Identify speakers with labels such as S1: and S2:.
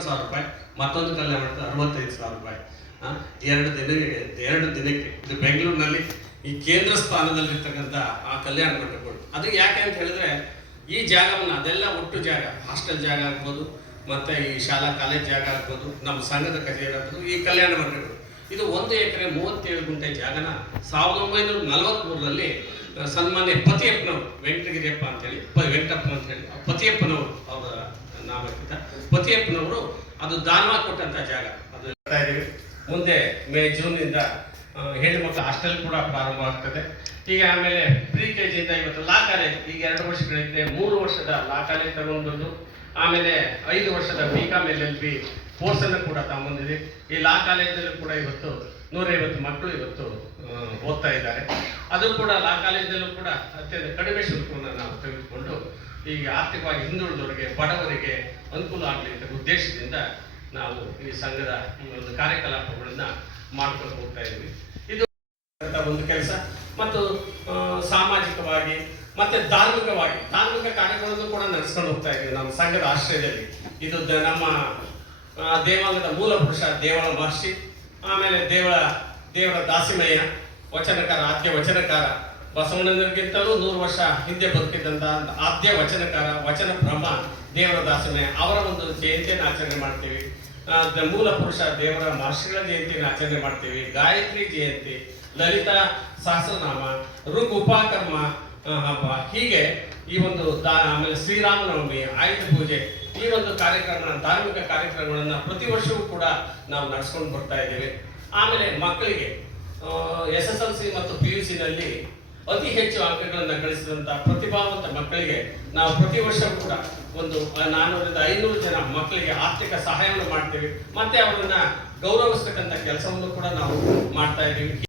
S1: ಕೆಳಗೆ ಸಾವಿರ ರೂಪಾಯಿ, ಮತ್ತೊಂದು ಕಲ್ಯಾಣ ಮಾಡಿದ್ರೆ ಅರವತ್ತೈದು ಸಾವಿರ ರೂಪಾಯಿ. ಎರಡು ದಿನ ಎರಡು ದಿನಕ್ಕೆ. ಇದು ಬೆಂಗಳೂರಿನಲ್ಲಿ ಈ ಕೇಂದ್ರ ಸ್ಥಾನದಲ್ಲಿರ್ತಕ್ಕಂಥ ಆ ಕಲ್ಯಾಣ ಮಂಟಪಗಳು. ಅದು ಯಾಕೆ ಅಂತ ಹೇಳಿದ್ರೆ, ಈ ಜಾಗವನ್ನು ಅದೆಲ್ಲ ಒಟ್ಟು ಜಾಗ, ಹಾಸ್ಟೆಲ್ ಜಾಗ ಆಗ್ಬೋದು, ಮತ್ತೆ ಈ ಶಾಲಾ ಕಾಲೇಜ್ ಜಾಗ ಆಗ್ಬೋದು, ನಮ್ಮ ಸಂಘದ ಕಚೇರಿ ಆಗ್ಬೋದು, ಈ ಕಲ್ಯಾಣ ಮಂಟಪಗಳು. ಇದು ಒಂದು ಎಕರೆ ಮೂವತ್ತೇಳು ಗುಂಟೆ ಜಾಗನ ಸಾವಿರದ ಒಂಬೈನೂರ ನಲವತ್ತ್ಮೂರರಲ್ಲಿ ಸನ್ಮಾನ್ಯ ಪತಿಯಪ್ಪನವರು, ವೆಂಕಟಗಿರಿಯಪ್ಪ ಅಂತೇಳಿ, ಪ, ವೆಂಕಟಪ್ಪ ಅಂತ ಹೇಳಿ ಪತಿಯಪ್ಪನವರು ಅವರ ನಾಮಕ್ಕಿಂತ ಪತಿಯಪ್ಪನವರು ಅದು ದಾನ ಕೊಟ್ಟಂತ ಜಾಗ. ಅದು ಹೇಳ್ತಾ ಇದೀವಿ ಮುಂದೆ ಮೇ ಜೂನ್ನಿಂದ ಇಂದ ಹೆಣ್ಣು ಮಕ್ಕಳ ಹಾಸ್ಟೆಲ್ ಕೂಡ ಪ್ರಾರಂಭ ಆಗ್ತದೆ. ಈಗ ಆಮೇಲೆ ಪ್ರಿ ಕೆ ಜಿಯಿಂದ ಇವತ್ತು ಲಾ ಕಾಲೇಜ್, ಈಗ ಎರಡು ವರ್ಷಗಳಿಂದ ಮೂರು ವರ್ಷದ ಲಾ ಕಾಲೇಜ್ ತಗೊಂಡ್ಬಂದು, ಆಮೇಲೆ ಐದು ವರ್ಷದ B com L L B ಕೋರ್ಸನ್ನು ಕೂಡ ತಗೊಂಡಿದ್ವಿ ಈ ಲಾ ಕಾಲೇಜಲ್ಲೂ ಕೂಡ ಇವತ್ತು ನೂರೈವತ್ತು ಮಕ್ಕಳು ಇವತ್ತು ಓದ್ತಾ ಇದ್ದಾರೆ. ಅದು ಕೂಡ ಲಾ ಕಾಲೇಜಲ್ಲೂ ಕೂಡ ಅತ್ಯಂತ ಕಡಿಮೆ ಶುಲ್ಕವನ್ನು ನಾವು ತೆಗೆದುಕೊಂಡು ಈ ಆರ್ಥಿಕವಾಗಿ ಹಿಂದುಳಿದವರಿಗೆ, ಬಡವರಿಗೆ ಅನುಕೂಲ ಆಗಲಿ ಅಂತ ಉದ್ದೇಶದಿಂದ ನಾವು ಈ ಸಂಘದ ಒಂದು ಕಾರ್ಯಕಲಾಪಗಳನ್ನ ಮಾಡ್ಕೊಂಡು ಹೋಗ್ತಾ ಇದ್ವಿ ಇದು ಒಂದು ಕೆಲಸ. ಮತ್ತು ಸಾಮಾಜಿಕವಾಗಿ, ಮತ್ತೆ ಧಾರ್ಮಿಕವಾಗಿ, ಧಾರ್ಮಿಕ ಕಾರ್ಯಗಳನ್ನು ಕೂಡ ನಡೆಸ್ಕೊಂಡು ಹೋಗ್ತಾ ಇದ್ದೀವಿ ನಮ್ಮ ಸಂಘದ ಆಶ್ರಯದಲ್ಲಿ. ಇದು ನಮ್ಮ ದೇವಾಂಗದ ಮೂಲ ಪುರುಷ ದೇವಳ ಮಹರ್ಷಿ, ಆಮೇಲೆ ದೇವಳ ದೇವರ ದಾಸಿಮಯ್ಯ, ವಚನಕಾರ, ಆದ್ಯ ವಚನಕಾರ ಬಸವಣ್ಣನರಿಗಿಂತಲೂ ನೂರು ವರ್ಷ ಹಿಂದೆ ಬದುಕಿದ್ದಂತಹ ಆದ್ಯ ವಚನಕಾರ ವಚನ ಬ್ರಹ್ಮ ದೇವರ ದಾಸನೆ ಅವರ ಒಂದು ಜಯಂತಿಯನ್ನು ಆಚರಣೆ ಮಾಡ್ತೀವಿ. ಮೂಲ ಪುರುಷ ದೇವರ ಮಹರ್ಷಿಗಳ ಜಯಂತಿಯನ್ನು ಆಚರಣೆ ಮಾಡ್ತೀವಿ. ಗಾಯತ್ರಿ ಜಯಂತಿ ಲಲಿತಾ ಸಹಸ್ರನಾಮ ಋಗ್ ಉಪಕರ್ಮ ಆ, ಹಬ್ಬ ಹೀಗೆ ಈ ಒಂದು ದಾ ಆಮೇಲೆ ಶ್ರೀರಾಮನವಮಿ ಆಯುಧ ಪೂಜೆ ಈ ಒಂದು ಕಾರ್ಯಕ್ರಮ ಧಾರ್ಮಿಕ ಕಾರ್ಯಕ್ರಮಗಳನ್ನು ಪ್ರತಿ ವರ್ಷವೂ ಕೂಡ ನಾವು ನಡೆಸ್ಕೊಂಡು ಬರ್ತಾ ಇದ್ದೇವೆ. ಆಮೇಲೆ ಮಕ್ಕಳಿಗೆ ಎಸ್ ಎಸ್ ಎಲ್ ಸಿ ಮತ್ತು ಪಿ ಯು ಸಿನಲ್ಲಿ ಅತಿ ಹೆಚ್ಚು ಅಂಕಗಳನ್ನು ಗಳಿಸಿದಂತ ಪ್ರತಿಭಾವಂತ ಮಕ್ಕಳಿಗೆ ನಾವು ಪ್ರತಿ ವರ್ಷ ಕೂಡ ಒಂದು ನಾನ್ನೂರಿಂದ ಐನೂರು ಜನ ಮಕ್ಕಳಿಗೆ ಆರ್ಥಿಕ ಸಹಾಯವನ್ನು ಮಾಡ್ತೀವಿ. ಮತ್ತೆ ಅವರನ್ನ ಗೌರವಿಸ್ತಕ್ಕಂಥ ಕೆಲಸವನ್ನು ಕೂಡ ನಾವು ಮಾಡ್ತಾ ಇದ್ದೀವಿ.